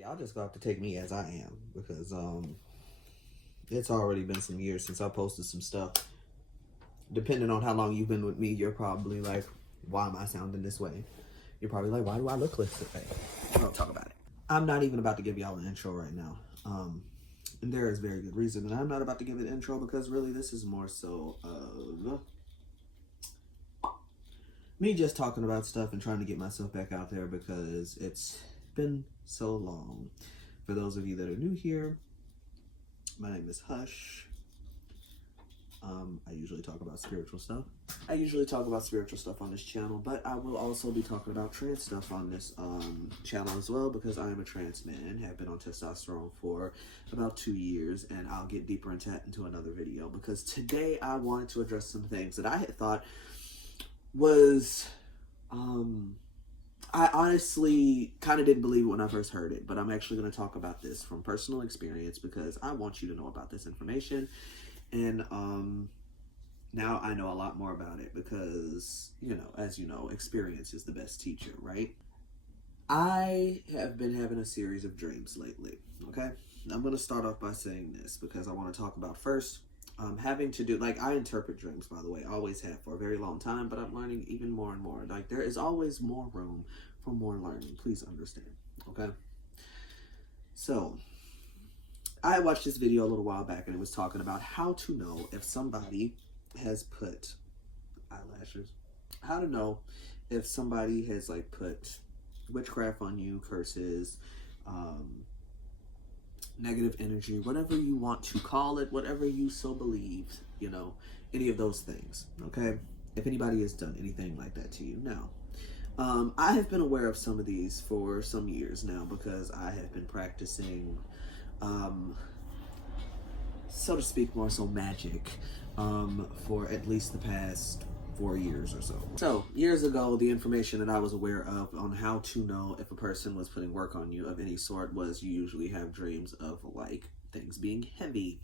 Y'all just got to take me as I am because it's already been some years since I posted some stuff. Depending on how long you've been with me, you're probably like, why am I sounding this way? You're probably like, why do I look this way? I'll talk about it. I'm not even about to give y'all an intro right now. And there is very good reason. And I'm not about to give an intro because really this is more so me just talking about stuff and trying to get myself back out there because it's been so long. For those of you that are new here, my name is Hush. I usually talk about spiritual stuff. I usually talk about spiritual stuff on this channel, but I will also be talking about trans stuff on this channel as well because I am a trans man, have been on testosterone for about 2 years, and I'll get deeper into that into another video because today I wanted to address some things that I had thought was, I honestly kind of didn't believe it when I first heard it, but I'm actually going to talk about this from personal experience because I want you to know about this information. And now I know a lot more about it because, you know, as you know, experience is the best teacher, right? I have been having a series of dreams lately, okay? I'm going to start off by saying this because I want to talk about first having to do, like, I interpret dreams, by the way, I always have for a very long time, but I'm learning even more and more. Like, there is always more room for more learning. Please understand, okay? So, I watched this video a little while back and it was talking about how to know if somebody has put eyelashes. How to know if somebody has like put witchcraft on you, curses, negative energy, whatever you want to call it, whatever you so believe, you know, any of those things, okay? If anybody has done anything like that to you. Now, I have been aware of some of these for some years now because I have been practicing so to speak, more so magic for at least the past 4 years or so. So, years ago, the information that I was aware of on how to know if a person was putting work on you of any sort was you usually have dreams of, like, things being heavy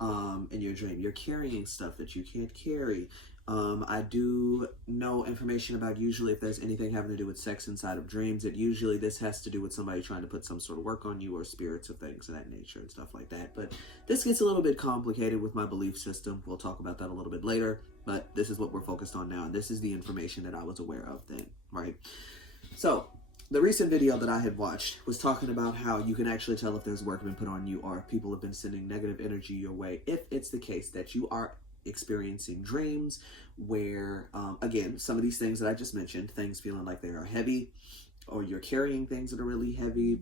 in your dream. You're carrying stuff that you can't carry. I do know information about usually if there's anything having to do with sex inside of dreams, that usually this has to do with somebody trying to put some sort of work on you or spirits or things of that nature and stuff like that. But this gets a little bit complicated with my belief system. We'll talk about that a little bit later, but this is what we're focused on now. And this is the information that I was aware of then, right? So the recent video that I had watched was talking about how you can actually tell if there's work been put on you or if people have been sending negative energy your way, if it's the case that you are experiencing dreams where, again, some of these things that I just mentioned, things feeling like they are heavy, or you're carrying things that are really heavy,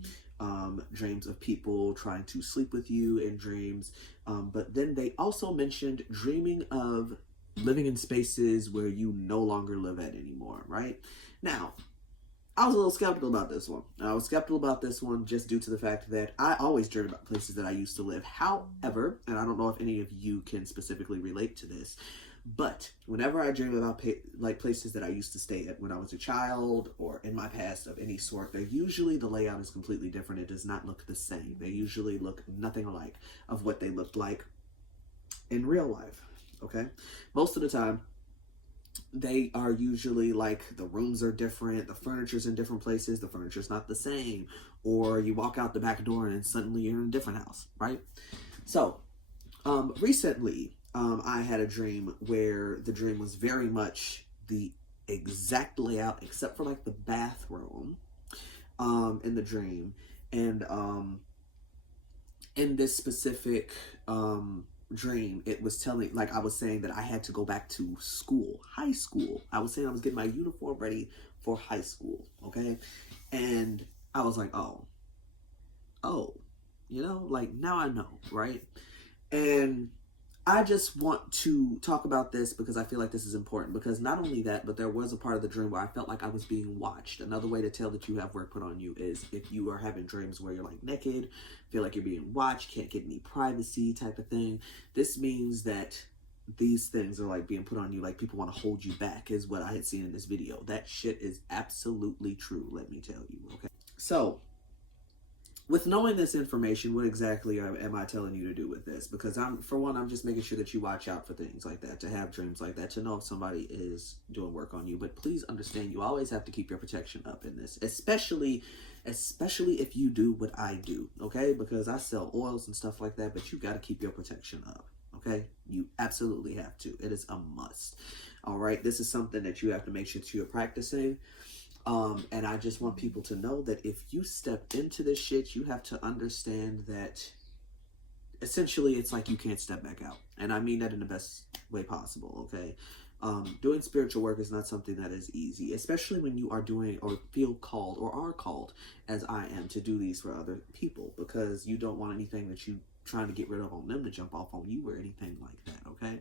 dreams of people trying to sleep with you in dreams, but then they also mentioned dreaming of living in spaces where you no longer live at anymore, right? Now, I was a little skeptical about this one. I was skeptical about this one just due to the fact that I always dream about places that I used to live. However, and I don't know if any of you can specifically relate to this, but whenever I dream about like places that I used to stay at when I was a child or in my past of any sort, they're usually, the layout is completely different. It does not look the same. They usually look nothing alike of what they looked like in real life, okay? Most of the time, they are usually like the rooms are different, the furniture's in different places, the furniture's not the same, or you walk out the back door and suddenly you're in a different house, right? So, recently, I had a dream where the dream was very much the exact layout except for like the bathroom in the dream, and in this specific dream, it was telling, like, I was saying that I had to go back to school, high school. I was saying I was getting my uniform ready for high school, okay? And I was like, oh, you know, like, now I know, right? And I just want to talk about this because I feel like this is important, because not only that, but there was a part of the dream where I felt like I was being watched. Another way to tell that you have work put on you is if you are having dreams where you're like naked, feel like you're being watched, can't get any privacy type of thing. This means that these things are like being put on you, like people want to hold you back, is what I had seen in this video. That shit is absolutely true, let me tell you, okay? So, with knowing this information, what exactly am I telling you to do with this? Because for one, I'm just making sure that you watch out for things like that, to have dreams like that, to know if somebody is doing work on you. But please understand, you always have to keep your protection up in this, especially especially if you do what I do, okay? Because I sell oils and stuff like that, but you got to keep your protection up, okay? You absolutely have to. It is a must. All right, this is something that you have to make sure that you're practicing. And I just want people to know that if you step into this shit, you have to understand that essentially it's like you can't step back out. And I mean that in the best way possible, okay? Doing spiritual work is not something that is easy, especially when you are doing or feel called or are called, as I am, to do these for other people, because you don't want anything that you trying to get rid of on them to jump off on you or anything like that, okay?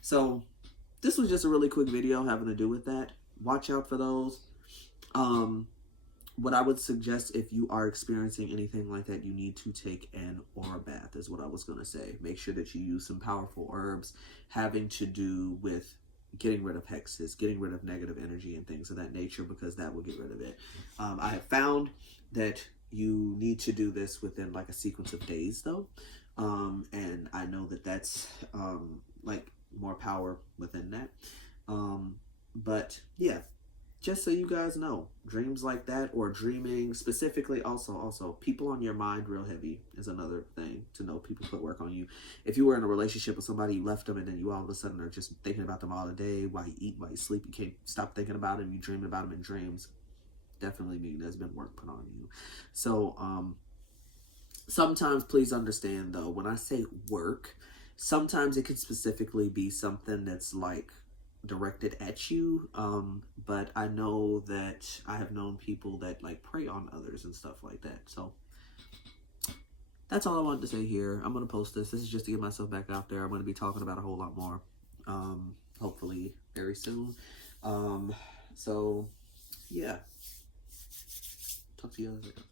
So this was just a really quick video having to do with that. Watch out for those. What I would suggest, if you are experiencing anything like that, you need to take an aura bath, is what I was going to say. Make sure that you use some powerful herbs having to do with getting rid of hexes, getting rid of negative energy and things of that nature, because that will get rid of it. I have found that you need to do this within like a sequence of days though. And I know that that's like more power within that. But yeah, just so you guys know, dreams like that, or dreaming specifically, also people on your mind real heavy is another thing to know. People put work on you. If you were in a relationship with somebody, you left them, and then you all of a sudden are just thinking about them all the day while you eat, while you sleep, you can't stop thinking about them, you dream about them in dreams, definitely mean there's been work put on you. So sometimes, please understand though, when I say work, sometimes it could specifically be something that's like directed at you, but I know that I have known people that like prey on others and stuff like that. So that's all I wanted to say here. I'm gonna post this is just to get myself back out there. I'm gonna be talking about a whole lot more, hopefully very soon. So yeah, talk to you later.